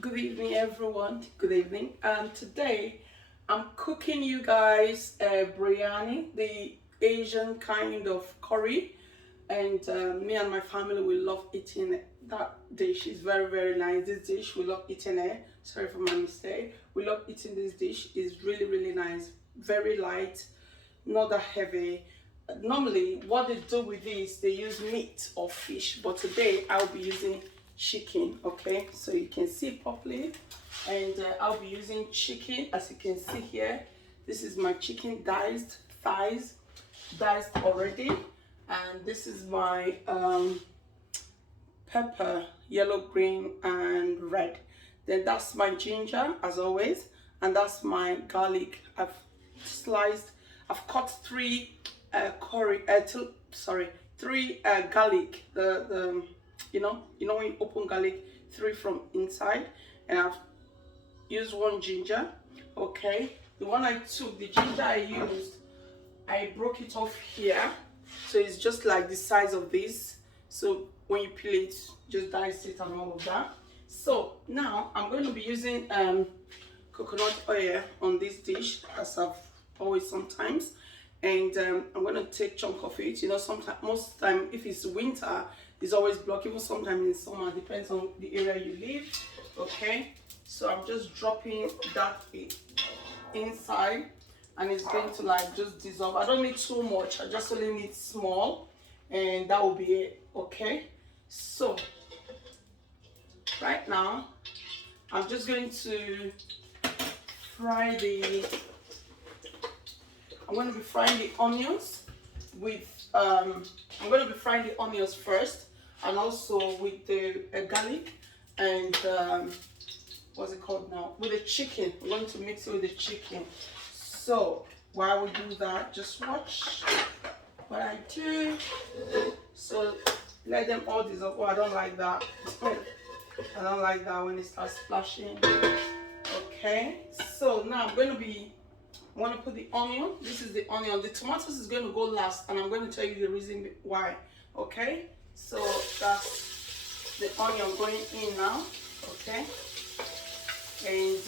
Good evening, everyone. Good evening. Today I'm cooking you guys biryani, the Asian kind of curry, and me and my family we love eating it. That dish is very very nice. This dish we love eating it. Sorry for my mistake. We love eating this dish. It's really really nice. Very light, not that heavy. Normally, what they do with this, they use meat or fish, but today I'll be using chicken. Okay, so you can see properly, and I'll be using chicken. As you can see here, this is my chicken diced thighs, diced already, and this is my pepper, yellow, green, and red. Then that's my ginger, as always, and that's my garlic. I've sliced. I've cut three three garlic. The you know when you open garlic, three from inside, and I've used one ginger. Okay, the one I took, the ginger I used, I broke it off here, so it's just like the size of this. So when you peel it, just dice it and all of that. So now I'm going to be using coconut oil on this dish, as I've always sometimes, and I'm going to take chunk of it. You know, sometimes, most time, if it's winter, it's always blocked. Even sometimes in summer, depends on the area you live. Okay, so I'm just dropping that inside, and it's going to like just dissolve. I don't need too much. I just only need small, and that will be it. Okay, so right now I'm just going to fry the I'm going to be frying the onions with I'm going to be frying the onions first, and also with the garlic and what's it called now, with the chicken. I'm going to mix it with the chicken. So while we do that, just watch what I do. So let them all dissolve. Oh, I don't like that. I don't like that when it starts splashing. Okay, so now I want to put the onion. This is the onion. The tomatoes is going to go last, and I'm going to tell you the reason why. Okay, so that's the onion going in now. Okay, and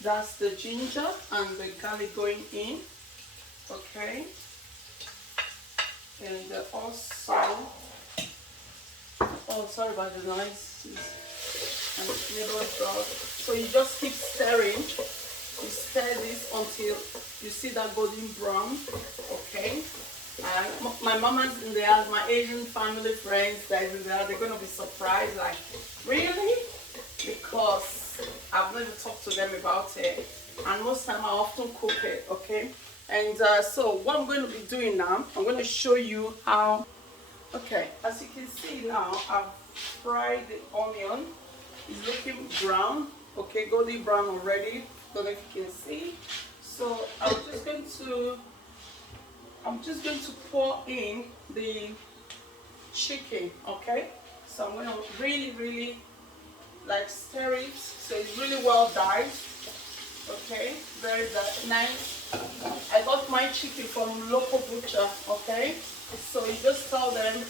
that's the ginger and the garlic going in. Okay, and also, oh, sorry about the noise, and neighbor's dog. So you just keep stirring. You stir this until you see that golden brown. Okay, and my mama's in the house, my Asian family friends that is in there, they're going to be surprised, like, really? Because I've never talked to them about it, and most time I often cook it. Okay, and so what I'm going to be doing now, I'm going to show you how. Okay, as you can see now, I've fried the onion. It's looking brown. Okay, golden brown already. Don't know if you can see. So I'm just going to pour in the chicken. Okay, so I'm going to really like stir it so it's really well dyed. Okay, very nice. I got my chicken from local butcher. Okay, so you just tell them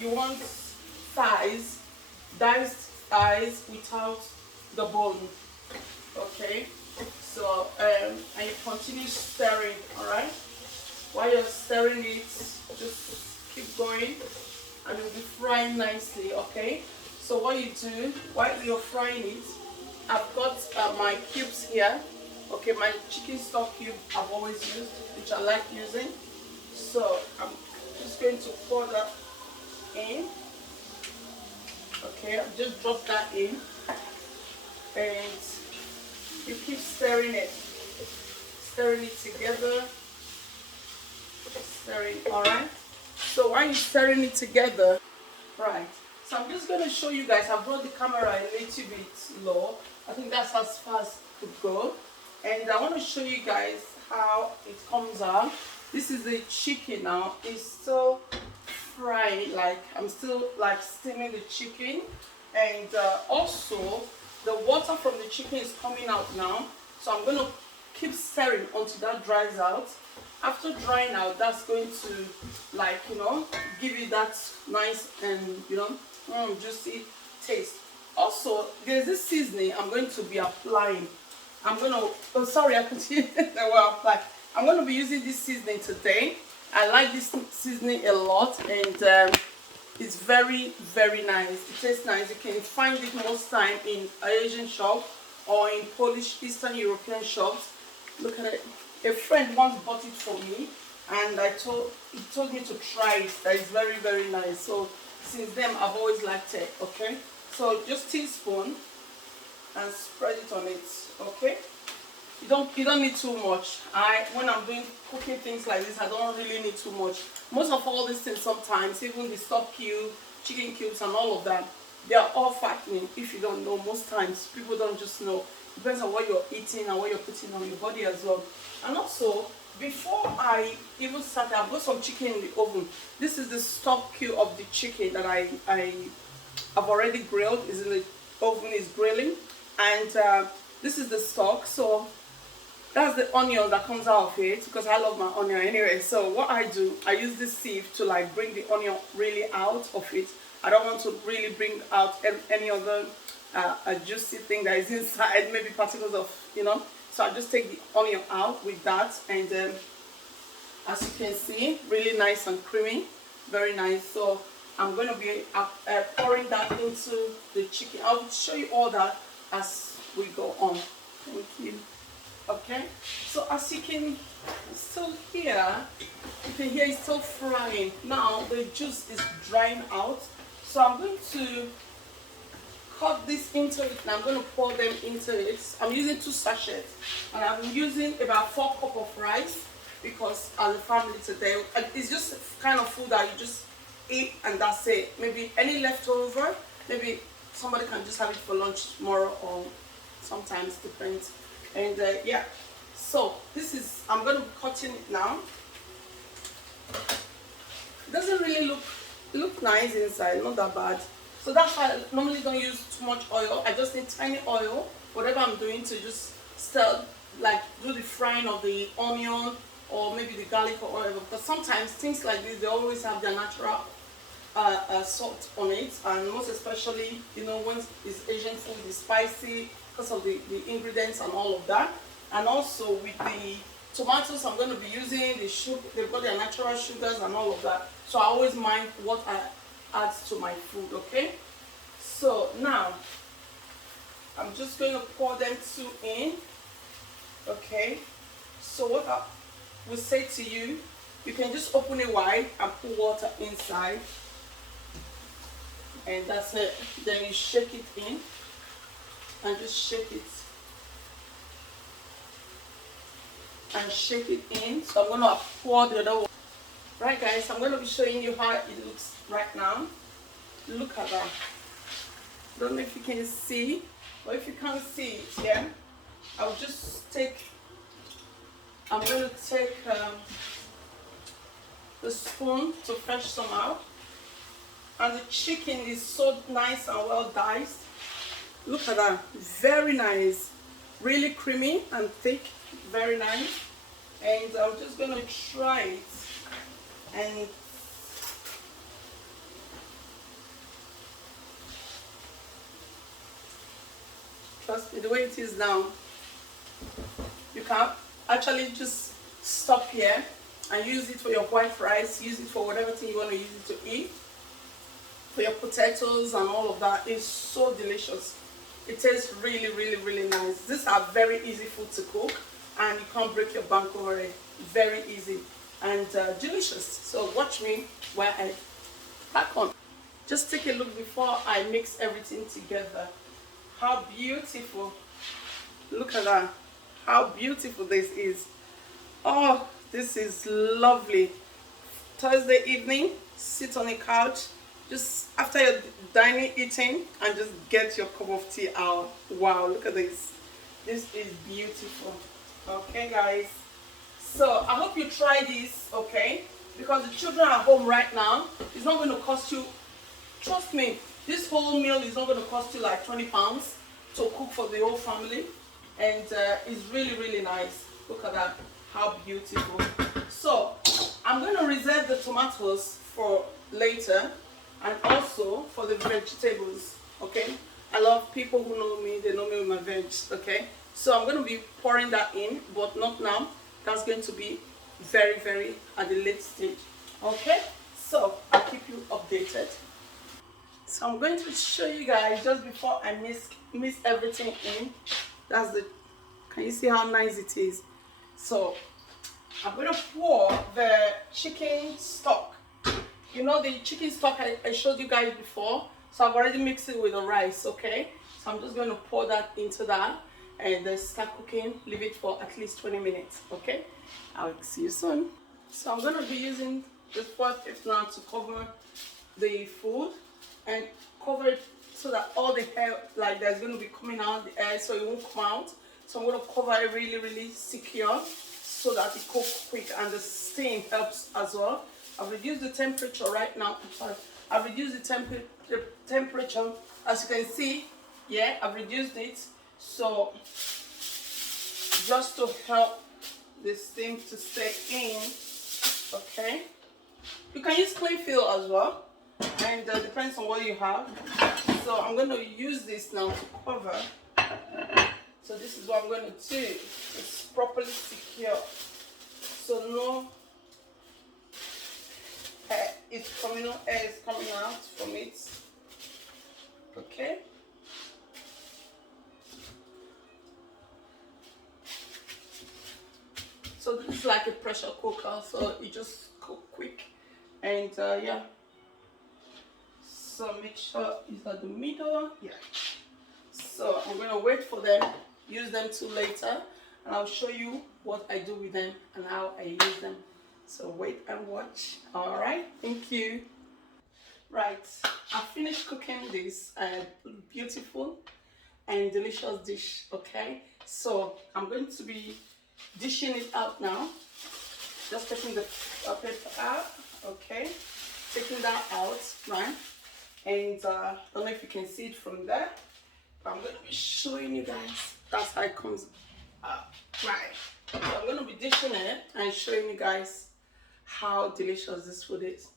you want thighs, diced thighs without the bone. Okay, so and you continue stirring. All right, while you're stirring it, just keep going, and you'll be frying nicely. Okay, so what you do while you're frying it, I've got my cubes here. Okay, my chicken stock cube I've always used, which I like using. So I'm just going to pour that in. Okay, I'll just drop that in, and you keep stirring it together, stirring. All right, so while you're stirring it together, right, so I'm just going to show you guys. I brought the camera a little bit low. I think that's as far as it could go, and I want to show you guys how it comes out. This is the chicken now. It's still fried, like I'm still like steaming the chicken, and also the water from the chicken is coming out now. So I'm going to keep stirring until that dries out. after drying out, that's going to, like, give you that nice and juicy taste. Also, there's this seasoning I'm going to be applying. I'm gonna, oh sorry, I continue. I'm going to be using this seasoning today. I like this seasoning a lot, and it's very, very nice. It tastes nice. You can find it most time in Asian shop or in Polish Eastern European shops. Look at it. A friend once bought it for me, and he told me to try it. That is very, very nice. So since then I've always liked it. Okay, so just teaspoon and spread it on it. Okay, you don't need too much. When I'm doing cooking things like this, I don't really need too much. Most of all these things, sometimes even the stock cube, chicken cubes and all of that, they are all fattening. If you don't know, most times people don't just know. Depends on what you're eating and what you're putting on your body as well. And also, before I even start, I've got some chicken in the oven. This is the stock cube of the chicken that I've already grilled. Is in the oven, is grilling, and this is the stock. So that's the onion that comes out of it, because I love my onion anyway. So what I do, I use this sieve to like bring the onion really out of it. I don't want to really bring out any other a juicy thing that is inside, maybe particles of, so I just take the onion out with that, and as you can see, really nice and creamy, very nice. So I'm going to be pouring that into the chicken. I'll show you all that as we go on. Thank you. Okay, so as you can still hear, it's still frying. Now the juice is drying out, so I'm going to cut this into it, and I'm going to pour them into it. I'm using 2 sachets, and I'm using about 4 cups of rice, because as a family today, it's just kind of food that you just eat and that's it. Maybe any leftover, maybe somebody can just have it for lunch tomorrow, or sometimes depends. And yeah, so this is, I'm going to be cutting it now. It doesn't really look nice inside, not that bad. So that's why I normally don't use too much oil. I just need tiny oil, whatever I'm doing, to just stir, like do the frying of the onion or maybe the garlic or whatever. Because sometimes things like this, they always have their natural salt on it, and most especially, when it's Asian food, it's spicy because of the ingredients and all of that. And also with the tomatoes, I'm going to be using the sugar. They've got their natural sugars and all of that. So I always mind what I add to my food. Okay, so now I'm just going to pour them 2 in. Okay, so what I will say to you, you can just open it wide and put water inside, and that's it. Then you shake it in and just shake it and shake it in. So I'm going to pour the other one. Right guys, I'm going to be showing you how it looks right now. Look at that. Don't know if you can see, or if you can't see it here, I'll just I'm going to take the spoon to fetch some out. And the chicken is so nice and well diced. Look at that, very nice, really creamy and thick, very nice. And I'm just going to try it, and trust me, the way it is now, you can actually just stop here and use it for your white rice, use it for whatever thing you want to use it to eat, for your potatoes and all of that. It's so delicious. It tastes really, really, really nice. These are very easy food to cook, and you can't break your bank over it. Very easy and delicious. So watch me while I pack on. Just take a look before I mix everything together. How beautiful. Look at that. How beautiful this is. Oh, this is lovely. Thursday evening, sit on a couch, just after your dining, eating, and just get your cup of tea out. Wow, look at this. This is beautiful. Okay guys, so I hope you try this, okay, because the children are home right now. It's not going to cost you, trust me, this whole meal is not going to cost you like 20 pounds to cook for the whole family, and it's really, really nice. Look at that. How beautiful. So I'm going to reserve the tomatoes for later, and also for the vegetables. Okay, I love people who know me, they know me with my veg. Okay, so I'm going to be pouring that in, but not now. That's going to be very, very at the late stage. Okay, so I'll keep you updated. So I'm going to show you guys just before I mix everything in. That's the, can you see how nice it is? So I'm going to pour the chicken stock. You know the chicken stock I showed you guys before? So I've already mixed it with the rice, okay? So I'm just going to pour that into that and then start cooking. Leave it for at least 20 minutes, okay? I'll see you soon. So I'm going to be using this first now to cover the food and cover it so that all the air, like there's going to be coming out the air, so it won't come out. So I'm going to cover it really, really secure so that it cooks quick, and the steam helps as well. I've reduced the temperature right now. I've reduced the temperature, as you can see. Yeah, I've reduced it, so just to help the steam to stay in. Okay, you can use clay fill as well, and depends on what you have. So I'm going to use this now to cover. So this is what I'm going to do. It's properly secure, so no air is coming, no air is coming out from it. Okay. So this is like a pressure cooker, so it just cook quick, and yeah. So make sure it's at the middle. Yeah. So I'm gonna wait for them, use them till later, and I'll show you what I do with them and how I use them. So wait and watch. All right. Thank you. Right. I finished cooking this beautiful and delicious dish. Okay. So I'm going to be dishing it out now. Just taking the paper out, okay, taking that out, right, and I don't know if you can see it from there, but I'm going to be showing you guys. That's how it comes out, right. So I'm going to be dishing it and showing you guys how delicious this food is.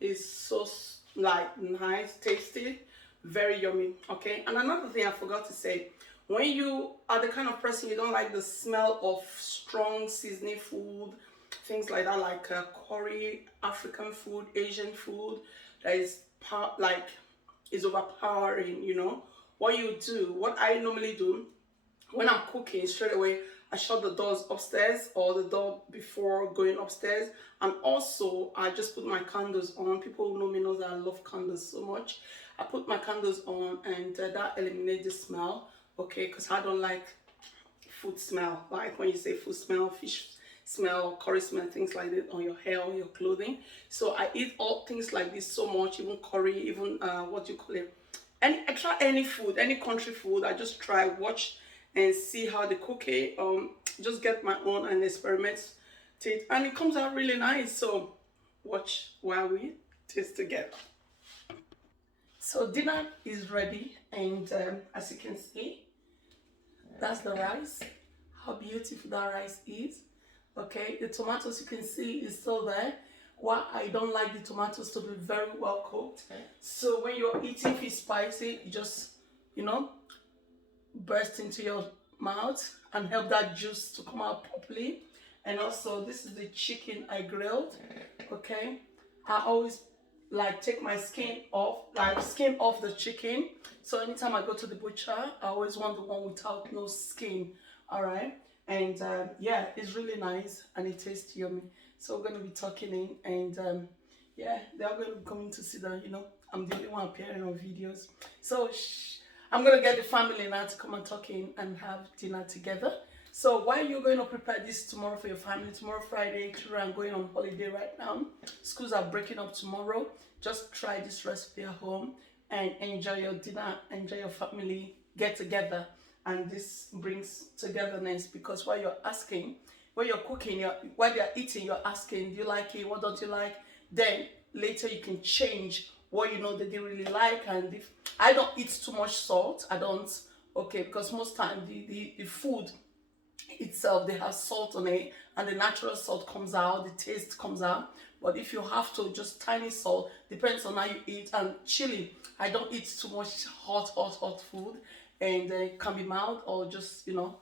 It's so like nice, tasty, very yummy. Okay, and another thing I forgot to say, when you are the kind of person you don't like the smell of strong seasoning food, things like that, like curry, African food, Asian food, that is like is overpowering, you know, what you do, what I normally do when I'm cooking, straight away I shut the doors upstairs or the door before going upstairs, and also I just put my candles on. People who know me know that I love candles so much. I put my candles on, and that eliminates the smell, okay, because I don't like food smell, like when you say food smell, fish smell, curry smell, things like that on your hair or your clothing. So I eat all things like this so much, even curry, even what do you call it, any food, any country food. I just try, watch and see how they cook it, just get my own and experiment it, and it comes out really nice. So watch while we taste together. So dinner is ready, and as you can see, that's the rice. How beautiful that rice is. Okay, the tomatoes you can see is still there. Why I don't like the tomatoes to be very well cooked. Okay. So when you're eating fish spicy, you just, you know, burst into your mouth and help that juice to come out properly. And also, this is the chicken I grilled. Okay, I always like take my skin off, like skin off the chicken. So anytime I go to the butcher, I always want the one without no skin. All right, and yeah, it's really nice and it tastes yummy. So we're gonna be talking in, and yeah, they're going to be coming to see that, you know, I'm the only one appearing on videos. So I'm gonna get the family now to come and talk in and have dinner together. So while you're going to prepare this tomorrow for your family, tomorrow Friday, children are going on holiday right now. Schools are breaking up tomorrow. Just try this recipe at home and enjoy your dinner, enjoy your family, get together. And this brings togetherness, because while you're asking, when you're cooking, while you're eating, you're asking, do you like it? What don't you like? Then later you can change what you know that they really like. And if I don't eat too much salt, I don't, okay, because most time the food itself, they have salt on it, and the natural salt comes out, the taste comes out. But if you have to, just tiny salt, depends on how you eat. And chili, I don't eat too much hot food, and it can be mild or just, no,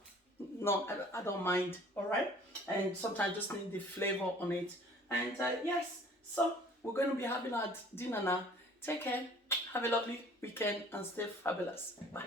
I don't mind, all right? And sometimes just need the flavor on it. And yes, so we're going to be having our dinner now. Take care, have a lovely weekend, and stay fabulous. Bye.